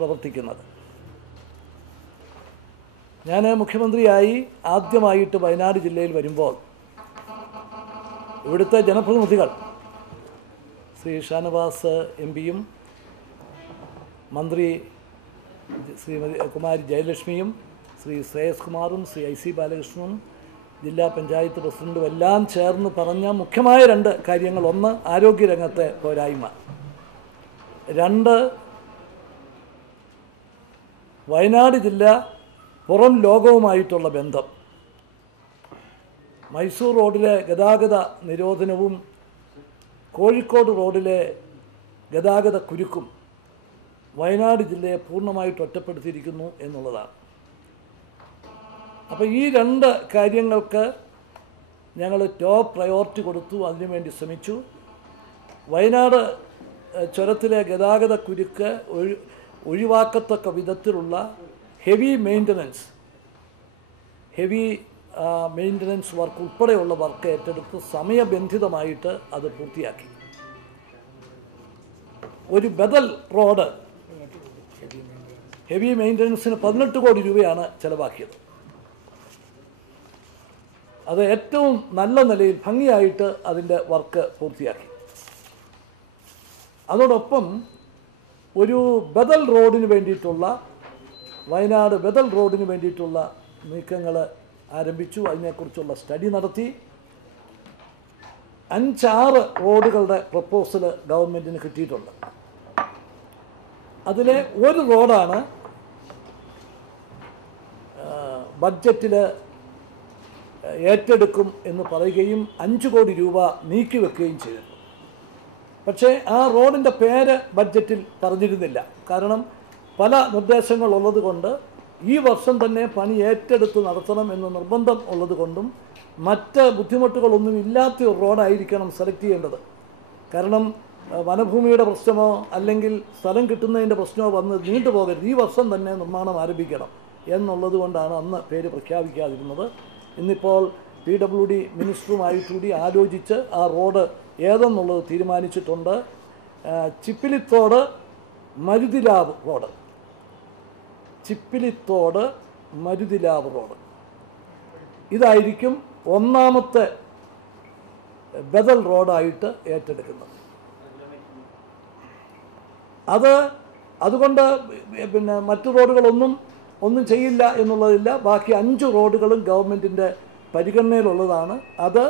പ്രവർത്തിക്കുന്നത്. ഞാൻ മുഖ്യമന്ത്രിയായി ആദ്യമായിട്ട് വയനാട് ജില്ലയിൽ വരുമ്പോൾ ഇവിടുത്തെ ജനപ്രതിനിധികൾ ശ്രീ ഷാനവാസ് എം.പിയും മന്ത്രി ശ്രീമതി കുമാരി ജയലക്ഷ്മിയും ശ്രീ ശ്രേയസ് കുമാറും ശ്രീ I.C. ബാലകൃഷ്ണനും ജില്ലാ പഞ്ചായത്ത് പ്രസിഡൻറ്റും എല്ലാം ചേർന്ന് പറഞ്ഞ മുഖ്യമായ 2 കാര്യങ്ങൾ: ഒന്ന്, ആരോഗ്യരംഗത്തെ പോരായ്മ; 2, വയനാട് ജില്ല പുറം ലോകവുമായിട്ടുള്ള ബന്ധം. മൈസൂർ റോഡിലെ ഗതാഗത നിരോധനവും കോഴിക്കോട് റോഡിലെ ഗതാഗത കുരുക്കും വയനാട് ജില്ലയെ പൂർണ്ണമായിട്ട് ഒറ്റപ്പെടുത്തിയിരിക്കുന്നു എന്നുള്ളതാണ്. അപ്പോൾ ഈ 2 കാര്യങ്ങൾക്ക് ഞങ്ങൾ ടോപ്പ് പ്രയോറിറ്റി കൊടുത്തു, അതിനുവേണ്ടി ശ്രമിച്ചു. വയനാട് ചുരത്തിലെ ഗതാഗത കുരുക്ക് ഒഴിവാക്കത്തക്ക വിധത്തിലുള്ള ഹെവി മെയിൻ്റനൻസ് വർക്ക് ഉൾപ്പെടെയുള്ള വർക്ക് ഏറ്റെടുത്ത് സമയബന്ധിതമായിട്ട് അത് പൂർത്തിയാക്കി. ഒരു ബദൽ റോഡ് ഹെവി മെയിൻ്റനൻസിന് 18 കോടി രൂപയാണ് ചിലവാക്കിയത്. അത് ഏറ്റവും നല്ല നിലയിൽ ഭംഗിയായിട്ട് അതിൻ്റെ വർക്ക് പൂർത്തിയാക്കി. അതോടൊപ്പം ഒരു ബദൽ റോഡിന് വേണ്ടിയിട്ടുള്ള വയനാട് ബദൽ റോഡിന് വേണ്ടിയിട്ടുള്ള നീക്കങ്ങൾ ആരംഭിച്ചു. അതിനെക്കുറിച്ചുള്ള സ്റ്റഡി നടത്തി. 5-6 റോഡുകളുടെ പ്രപ്പോസൽ ഗവൺമെൻറ്റിന് കിട്ടിയിട്ടുണ്ട്. അതിലെ ഒരു റോഡാണ് ബഡ്ജറ്റിൽ ഏറ്റെടുക്കും എന്ന് പറയുകയും 5 കോടി രൂപ നീക്കിവെക്കുകയും ചെയ്തിരുന്നു. പക്ഷേ ആ റോഡിൻ്റെ പേര് ബഡ്ജറ്റിൽ പറഞ്ഞിരുന്നില്ല. കാരണം പല നിർദ്ദേശങ്ങളുള്ളത് കൊണ്ട്, ഈ വർഷം തന്നെ പണി ഏറ്റെടുത്ത് നടത്തണം എന്ന് നിർബന്ധം ഉള്ളത് കൊണ്ടും മറ്റ് ബുദ്ധിമുട്ടുകളൊന്നും ഇല്ലാത്ത ഒരു റോഡായിരിക്കണം സെലക്ട് ചെയ്യേണ്ടത്. കാരണം വനഭൂമിയുടെ പ്രശ്നമോ അല്ലെങ്കിൽ സ്ഥലം കിട്ടുന്നതിൻ്റെ പ്രശ്നമോ വന്ന് നീണ്ടുപോകരുത്, ഈ വർഷം തന്നെ നിർമ്മാണം ആരംഭിക്കണം എന്നുള്ളത് കൊണ്ടാണ് അന്ന് പേര് പ്രഖ്യാപിക്കാതിരുന്നത്. ഇന്നിപ്പോൾ PWD മിനിസ്റ്ററുമായിട്ടുകൂടി ആലോചിച്ച് ആ റോഡ് ഏതെന്നുള്ളത് തീരുമാനിച്ചിട്ടുണ്ട്. ചിപ്പിലിത്തോട് മരുതിലാവ് റോഡ്, ചിപ്പിലിത്തോട് മരുതിലാവ് റോഡ് ഇതായിരിക്കും ഒന്നാമത്തെ ബദൽ റോഡായിട്ട് ഏറ്റെടുക്കുന്നത്. അതുകൊണ്ട് പിന്നെ മറ്റു റോഡുകളൊന്നും ചെയ്യില്ല എന്നുള്ളതില്ല. ബാക്കി 5 റോഡുകളും ഗവൺമെൻറ്റിൻ്റെ പരിഗണനയിലുള്ളതാണ്. അത്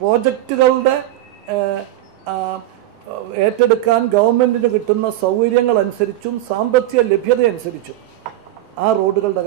പ്രോജക്റ്റുകളുടെ ഏറ്റെടുക്കാൻ ഗവൺമെൻറ്റിന് കിട്ടുന്ന സൗകര്യങ്ങളനുസരിച്ചും സാമ്പത്തിക ലഭ്യതയനുസരിച്ചും ആ റോഡുകളുടെ